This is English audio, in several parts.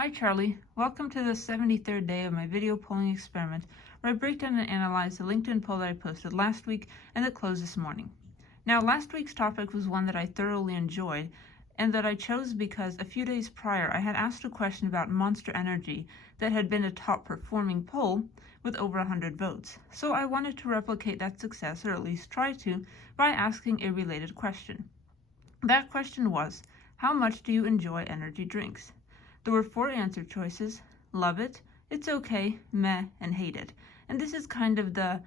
Hi Charlie, welcome to the 73rd day of my video polling experiment where I break down and analyze the LinkedIn poll that I posted last week and that closed this morning. Now last week's topic was one that I thoroughly enjoyed and that I chose because a few days prior I had asked a question about Monster Energy that had been a top performing poll with over 100 votes. So I wanted to replicate that success, or at least try to, by asking a related question. That question was, how much do you enjoy energy drinks? There were 4 answer choices: love it, it's okay, meh, and hate it. And this is kind of the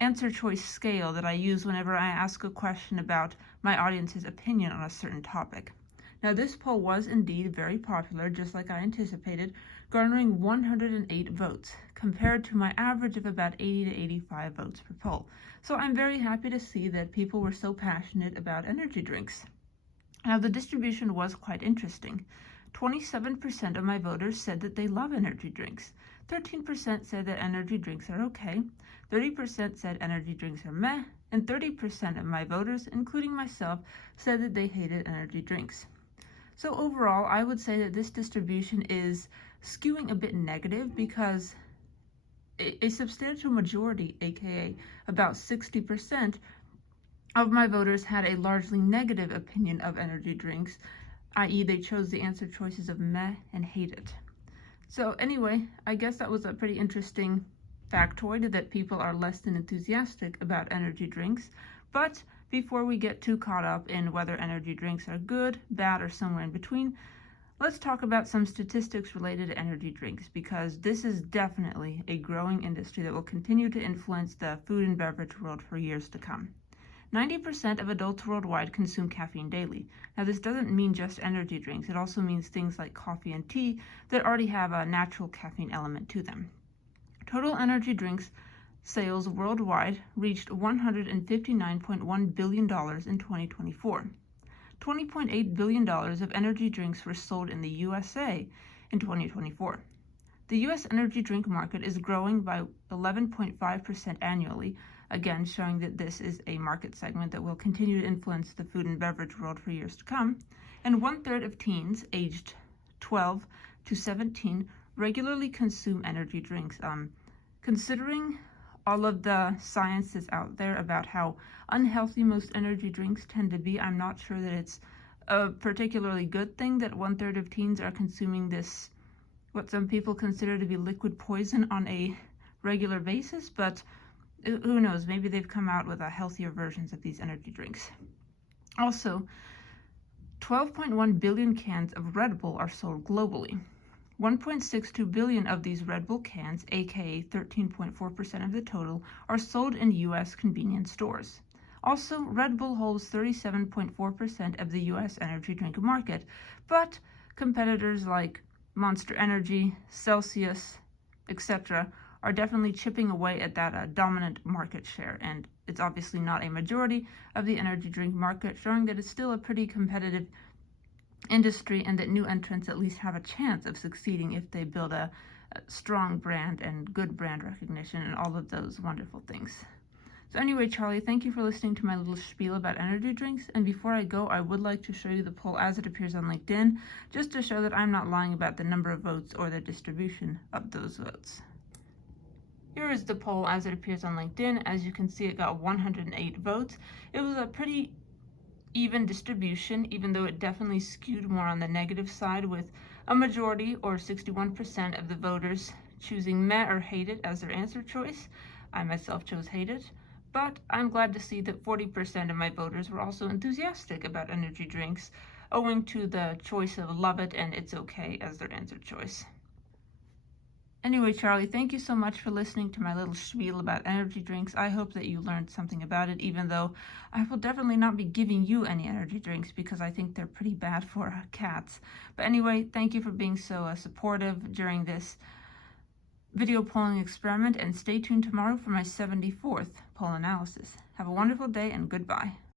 answer choice scale that I use whenever I ask a question about my audience's opinion on a certain topic. Now this poll was indeed very popular, just like I anticipated, garnering 108 votes, compared to my average of about 80 to 85 votes per poll. So I'm very happy to see that people were so passionate about energy drinks. Now the distribution was quite interesting. 27% of my voters said that they love energy drinks. 13% said that energy drinks are okay. 30% said energy drinks are meh. And 30% of my voters, including myself, said that they hated energy drinks. So overall, I would say that this distribution is skewing a bit negative because a substantial majority, aka about 60%, of my voters had a largely negative opinion of energy drinks, i.e. they chose the answer choices of meh and hate it. So anyway, I guess that was a pretty interesting factoid that people are less than enthusiastic about energy drinks. But before we get too caught up in whether energy drinks are good, bad, or somewhere in between, let's talk about some statistics related to energy drinks, because this is definitely a growing industry that will continue to influence the food and beverage world for years to come. 90% of adults worldwide consume caffeine daily. Now this doesn't mean just energy drinks, it also means things like coffee and tea that already have a natural caffeine element to them. Total energy drinks sales worldwide reached $159.1 billion in 2024. $20.8 billion of energy drinks were sold in the USA in 2024. The U.S. energy drink market is growing by 11.5% annually, again showing that this is a market segment that will continue to influence the food and beverage world for years to come. And 1/3 of teens aged 12 to 17 regularly consume energy drinks. Considering all of the science that's out there about how unhealthy most energy drinks tend to be, I'm not sure that it's a particularly good thing that 1/3 of teens are consuming this, what some people consider to be liquid poison, on a regular basis, but who knows, maybe they've come out with healthier versions of these energy drinks. Also, 12.1 billion cans of Red Bull are sold globally. 1.62 billion of these Red Bull cans, aka 13.4% of the total, are sold in U.S. convenience stores. Also, Red Bull holds 37.4% of the U.S. energy drink market, but competitors like Monster Energy, Celsius, etc. are definitely chipping away at that dominant market share, and it's obviously not a majority of the energy drink market, showing that it's still a pretty competitive industry and that new entrants at least have a chance of succeeding if they build a strong brand and good brand recognition and all of those wonderful things. So anyway, Charlie, thank you for listening to my little spiel about energy drinks. And before I go, I would like to show you the poll as it appears on LinkedIn, just to show that I'm not lying about the number of votes or the distribution of those votes. Here is the poll as it appears on LinkedIn. As you can see, it got 108 votes. It was a pretty even distribution, even though it definitely skewed more on the negative side, with a majority, or 61% of the voters, choosing meh or hate it as their answer choice. I myself chose hate it, but I'm glad to see that 40% of my voters were also enthusiastic about energy drinks, owing to the choice of love it and it's okay as their answer choice. Anyway, Charlie, thank you so much for listening to my little spiel about energy drinks. I hope that you learned something about it, even though I will definitely not be giving you any energy drinks because I think they're pretty bad for cats. But anyway, thank you for being so supportive during this video polling experiment, and stay tuned tomorrow for my 74th poll analysis. Have a wonderful day and goodbye.